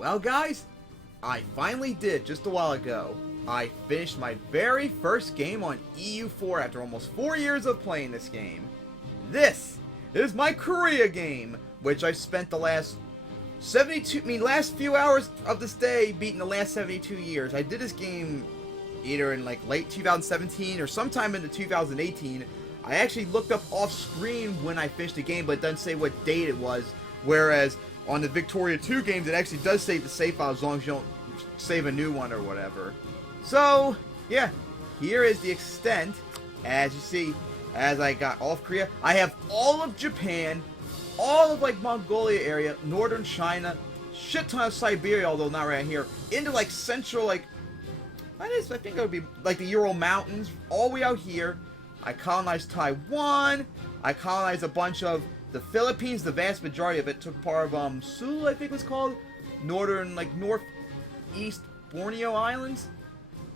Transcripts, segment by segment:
Well, guys, I finally did just a while ago. I finished my very first game on EU4 after almost 4 years of playing this game. This is my Korea game, which I spent the last last few hours of this day beating the last 72 years. I did this game either in like late 2017 or sometime into 2018. I actually looked up off screen when I finished the game, but it doesn't say what date it was. Whereas on the Victoria 2 games, it actually does save the save file as long as you don't save a new one or whatever. So, yeah, here is the extent. As you see, as I got all of Korea, I have all of Japan, all of like Mongolia area, northern China, shit ton of Siberia, although not right here, into like central, like, I think it would be like the Ural Mountains, all the way out here. I colonized Taiwan. I colonized a bunch of the Philippines. The vast majority of it took part of Sulu, I think it was called, northern, like northeast Borneo Islands.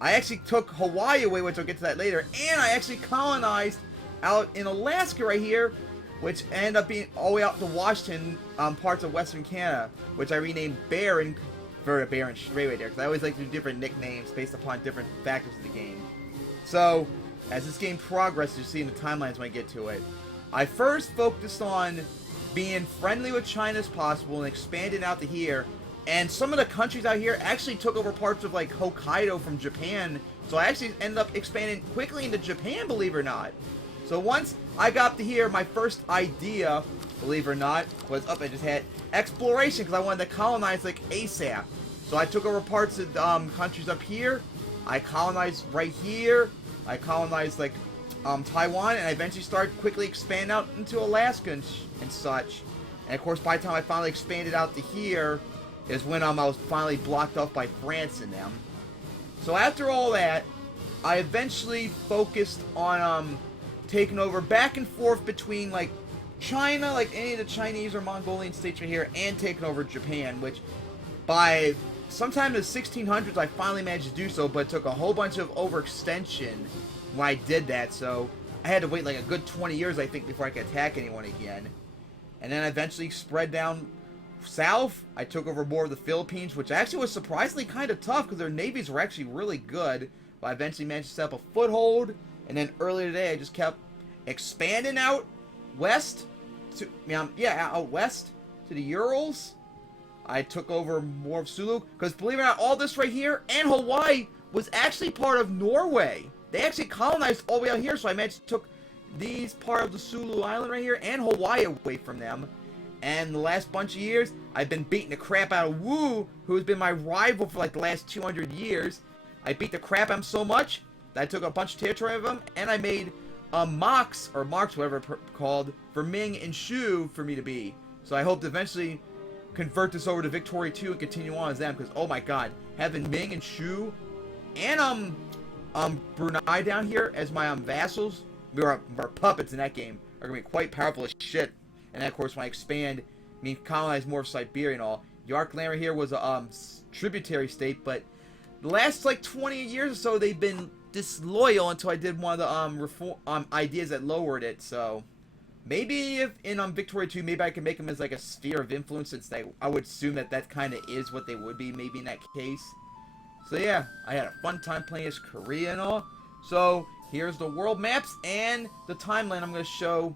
I actually took Hawaii away, which I'll get to that later, and I actually colonized out in Alaska right here, which ended up being all the way out to Washington, parts of Western Canada, which I renamed Barron for Barron Strait right there, because I always like to do different nicknames based upon different factors of the game. So, as this game progresses, you'll see in the timelines when I get to it. I first focused on being friendly with China as possible and expanding out to here. And some of the countries out here actually took over parts of like Hokkaido from Japan. So I actually ended up expanding quickly into Japan, believe it or not. So once I got to here, my first idea, believe it or not, was I just had exploration because I wanted to colonize like ASAP. So I took over parts of countries up here. I colonized right here. I colonized like Taiwan, and I eventually started quickly expanding out into Alaska and such. And of course, by the time I finally expanded out to here, is when I was finally blocked off by France and them. So after all that, I eventually focused on taking over back and forth between like China, like any of the Chinese or Mongolian states right here, and taking over Japan, which by sometime in the 1600s I finally managed to do so, but it took a whole bunch of overextension when I did that, so I had to wait like a good 20 years, I think, before I could attack anyone again. And then I eventually spread down south. I took over more of the Philippines, which actually was surprisingly kind of tough because their navies were actually really good. But I eventually managed to set up a foothold, and then earlier today I just kept expanding out west to, out west to the Urals. I took over more of Sulu, because believe it or not, all this right here and Hawaii was actually part of Norway. They actually colonized all the way out here, so I managed to took these part of the Sulu Island right here and Hawaii away from them. And the last bunch of years, I've been beating the crap out of Wu, who has been my rival for like the last 200 years. I beat the crap out of him so much that I took a bunch of territory of him, and I made marks, whatever called, for Ming and Shu for me to be. So I hope to eventually convert this over to Victoria 2 and continue on as them, because oh my god, having Ming and Shu and Brunei down here as my vassals, our puppets in that game, are going to be quite powerful as shit. And then, of course, when I expand, colonize more of Siberia and all. Yarkland right here was a tributary state, but the last like 20 years or so, they've been disloyal until I did one of the ideas that lowered it. So maybe if in Victoria 2, maybe I can make them as like a sphere of influence, since I would assume that kind of is what they would be, maybe in that case. So yeah, I had a fun time playing as Korea and all. So here's the world maps and the timeline. I'm going to show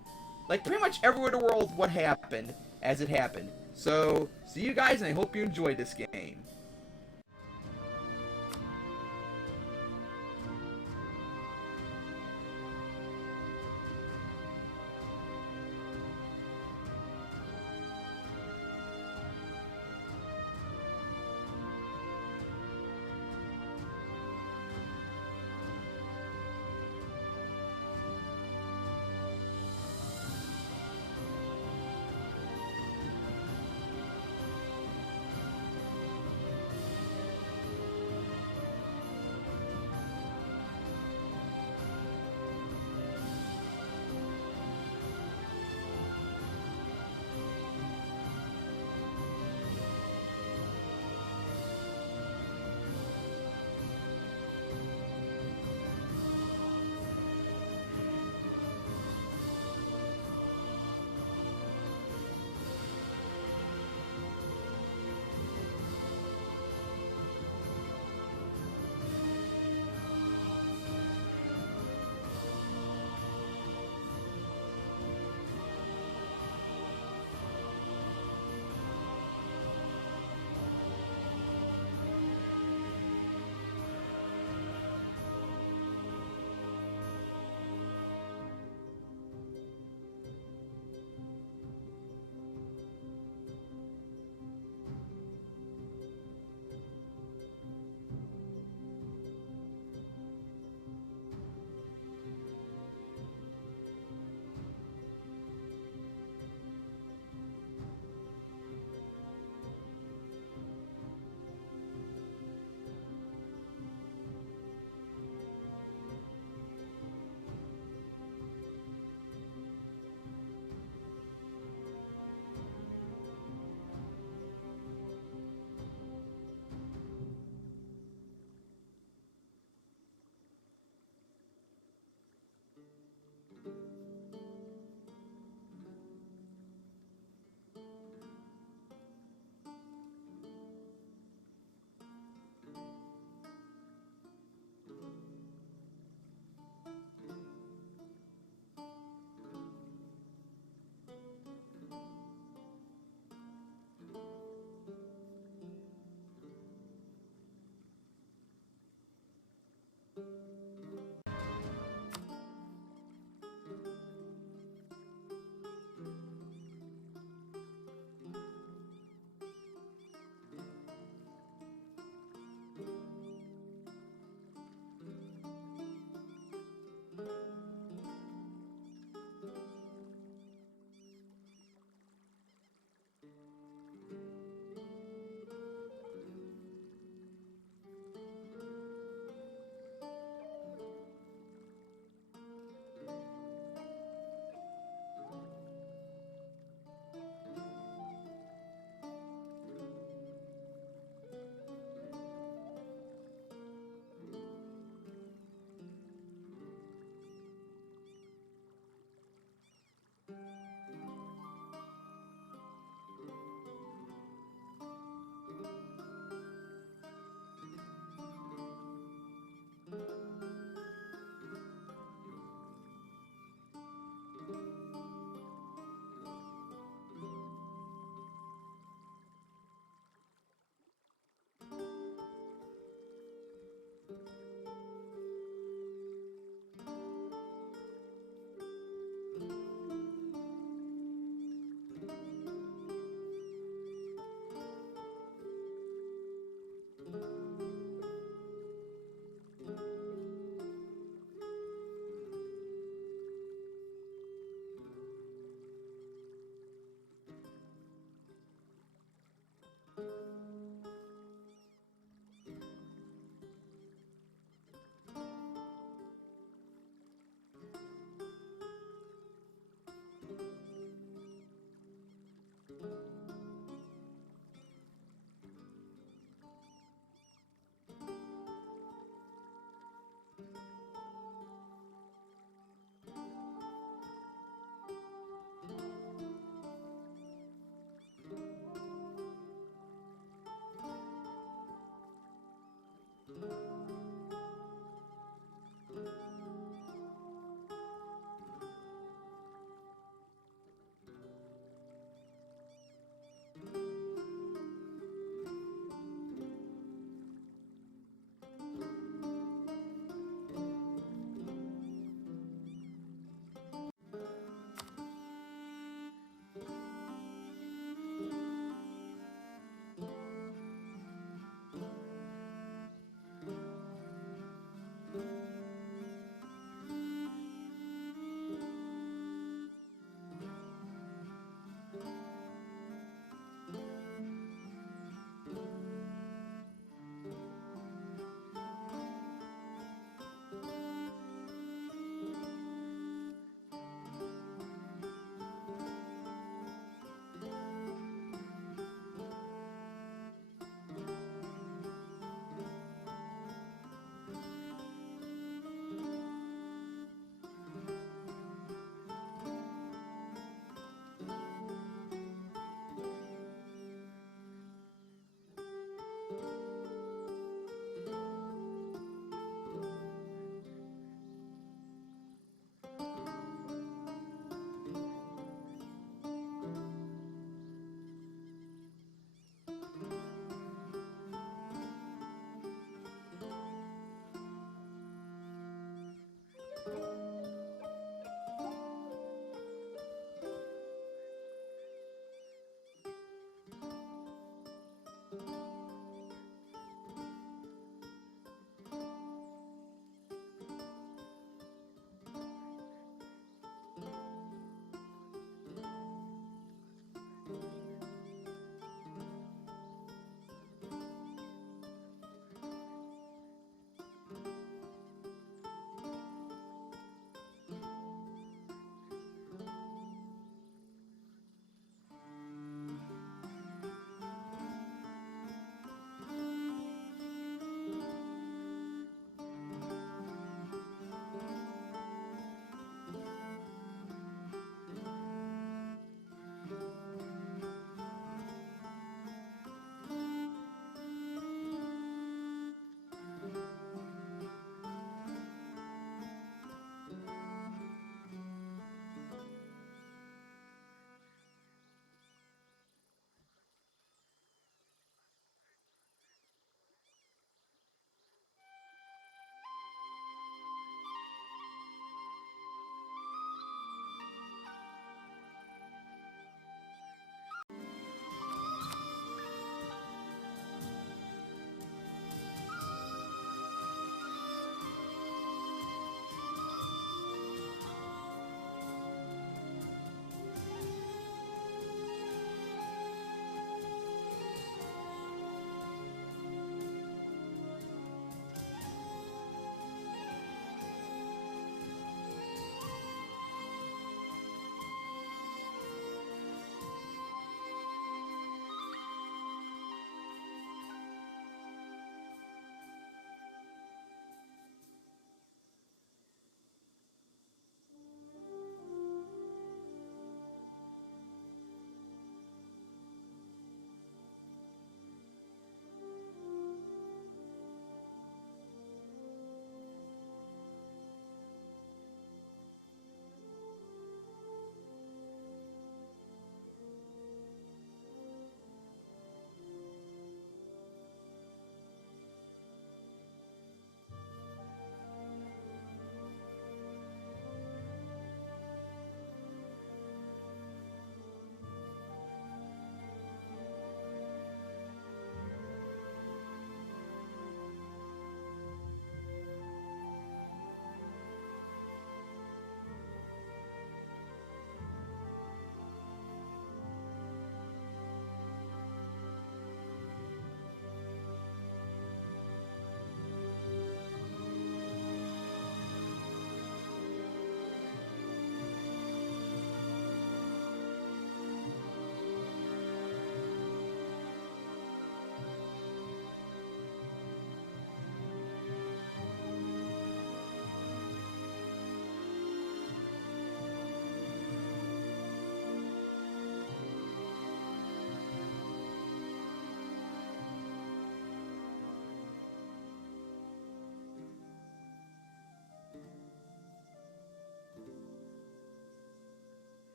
like pretty much everywhere in the world what happened as it happened. So see you guys, and I hope you enjoyed this game.